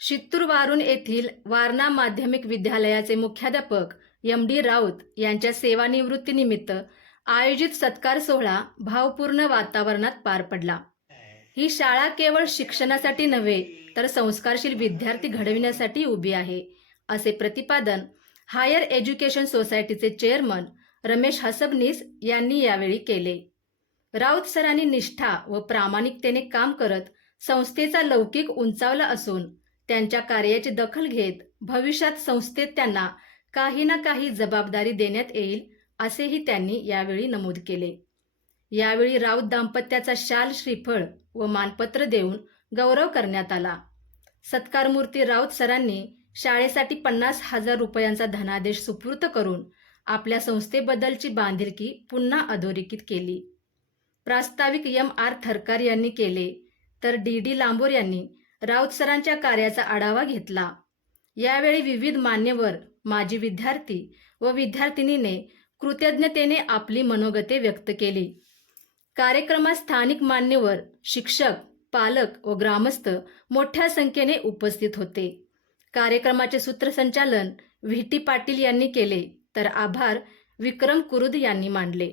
शित्तूर येथील वारणा माध्यमिक विद्यालयाचे मुख्याध्यापक MD राऊत यांच्या सेवानिवृत्तीनिमित्त आयोजित सत्कार सोहळा भावपूर्ण वातावरणात पार पडला। ही शाळा केवळ शिक्षणासाठी नव्हे तर संस्कारशील विद्यार्थी घडविण्यासाठी उभी आहे, असे प्रतिपादन हायर एज्युकेशन सोसायटीचे चेअरमन रमेश हसबनीस यांनी यावेळी केले। राऊत सरांनी निष्ठा व प्रामाणिकतेने काम करत संस्थेचा लौकिक उंचावला असून त्यांच्या कार्याची दखल घेत भविष्यात संस्थेत त्यांना काही ना काही जबाबदारी देण्यात येईल, असेही त्यांनी यावेळी नमूद केले। यावेळी राऊत दाम्पत्याचा शाल, श्रीफळ व मानपत्र देऊन गौरव करण्यात आला। सत्कारमूर्ती राऊत सरांनी शाळेसाठी 50,000 रुपयांचा धनादेश सुपूर्द करून आपल्या संस्थेबद्दलची बांधिलकी पुन्हा अधोरेखित केली। प्रास्ताविक MR थरकार यांनी केले, तर DD लांबोर यांनी राऊत सरांच्या कार्याचा आढावा घेतला। यावेळी विविध मान्यवर, माजी विद्यार्थी व विद्यार्थिनीने कृतज्ञतेने आपली मनोगते व्यक्त केली। कार्यक्रमात स्थानिक मान्यवर, शिक्षक, पालक व ग्रामस्थ मोठ्या संख्येने उपस्थित होते। कार्यक्रमाचे सूत्रसंचालन VT पाटील यांनी केले, तर आभार विक्रम कुरुद यांनी मानले।